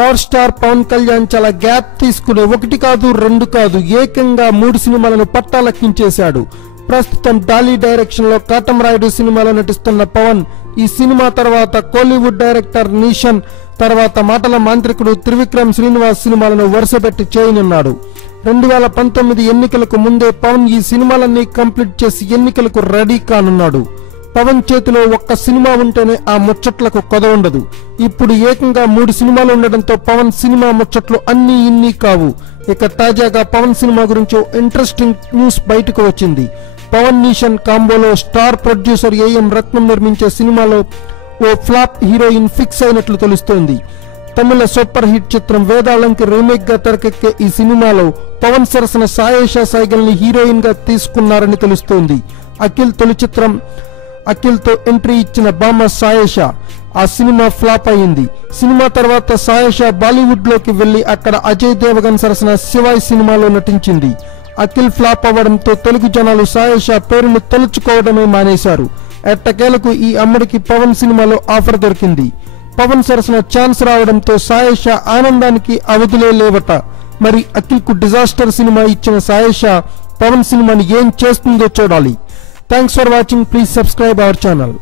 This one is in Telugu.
పవర్ స్టార్ పవన్ కళ్యాణ్ చాలా గ్యాప్ తీసుకుని 1 కాదు 2 కాదు ఏకంగా 3 సినిమాలను పట్టాలెక్కించేశాడు. ప్రస్తుతం డాలీ డైరెక్షన్ లో కాటమరాయుడు సినిమాలో నటిస్తున్న పవన్ ఈ సినిమా తర్వాత కోలీవుడ్ డైరెక్టర్ నీషన్ తర్వాత మాటల మాంత్రికుడు త్రివిక్రమ్ శ్రీనివాస్ సినిమాలను వరుసపెట్టి చేయనున్నాడు. 2019 ఎన్నికలకు ముందే పవన్ ఈ సినిమాలన్నీ కంప్లీట్ చేసి ఎన్నికలకు రెడీ కానున్నాడు. పవన్ చేతిలో ఒక్క సినిమా ఉంటేనే ఆ ముచ్చట్లకు కొద ఉండదు. ఇప్పుడు ఏకంగా 3 సినిమాలు ఉండడంతో పవన్ సినిమా ముచ్చట్లు అన్నీ ఇన్ని కావు. ఇక తాజాగా పవన్ సినిమా గురించి ఇంట్రెస్టింగ్ న్యూస్ బయటకు వచ్చింది. పవన్ నీషన్ కాంబోలో స్టార్ ప్రొడ్యూసర్ ఏఎం రత్నం నిర్మించే సినిమాలో ఓ ఫ్లాప్ హీరోయిన్ ఫిక్స్ అయినట్లు తెలుస్తోంది. తమిళ సూపర్ హిట్ చిత్రం వేదాళంకి రీమేక్ గా తెరకెక్కే ఈ సినిమాలో పవన్ సరసన సాయేషా సైగల్ ని హీరోయిన్ గా తీసుకున్నారని తెలుస్తోంది. అఖిల్ తొలి చిత్రం అఖిల్ తో ఎంట్రీ ఇచ్చిన బామ్మ సాయేషా ఆ సినిమా ఫ్లాప్ అయింది. సినిమా తర్వాత సాయేషా బాలీవుడ్ లోకి వెళ్లి అక్కడ అజయ్ దేవగన్ సరసన శివాయ్ సినిమాలో నటించింది. అఖిల్ ఫ్లాప్ అవ్వడంతో తెలుగు జనాలు సాయేషా పేరును తలుచుకోవడమే మానేశారు. ఎట్టకేలకు ఈ అమ్మడికి పవన్ సినిమాలో ఆఫర్ దొరికింది. పవన్ సరసన ఛాన్స్ రావడంతో సాయేషా ఆనందానికి అవధులే లేవట. మరి అఖిల్ కు డిజాస్టర్ సినిమా ఇచ్చిన సాయేషా పవన్ సినిమాని ఏం చేస్తుందో చూడాలి. Thanks for watching. Please subscribe our channel.